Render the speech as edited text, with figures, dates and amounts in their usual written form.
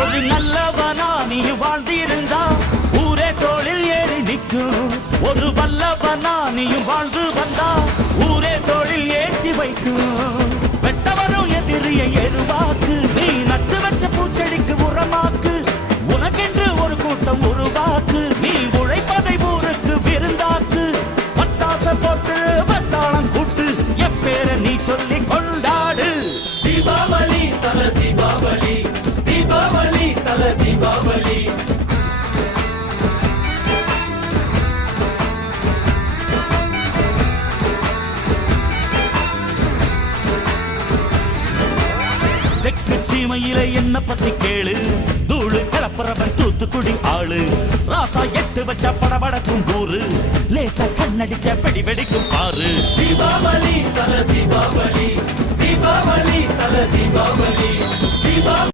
ஒரு நல்லவனா நீ வாழ்ந்திருந்தா ஊரே தோளில் ஏறி நிற்கும். ஒரு வல்லவனா நீயும் வாழ்ந்து வந்தா ஊரே தோளில் ஏற்றி வைக்கும். வெட்டவரும் எதிரியை எருவாக்கு, நீ நட்டு வச்ச பூச்செடிக்கு உரமாக்கு. உனக்கென்று ஒரு கூட்டம் உருவாக்கு, நீ உழைப்பதை ஊருக்கு விருந்தாக்கு. பட்டாச போட்டு பட்டாளம் கூட்டு, எப்பேர நீ சொல்லி கொண்டாடு. தீபாவளி தல தீபாவளி, தீபாவளி தல தீபாவளி. தெற்கு சீமையில என்ன பத்தி கேளு, தூளு கிளப்புறவன் தூத்துக்குடி ஆளு. ராசா எட்டு வச்ச படபடக்கும் கூறு, லேசா கண்ணடிச்ச வெடி வெடிக்கும் பாரு. தீபாவளி தல தீபாவளி, தீபாவளி தல தீபாவளி, தீபாவளி.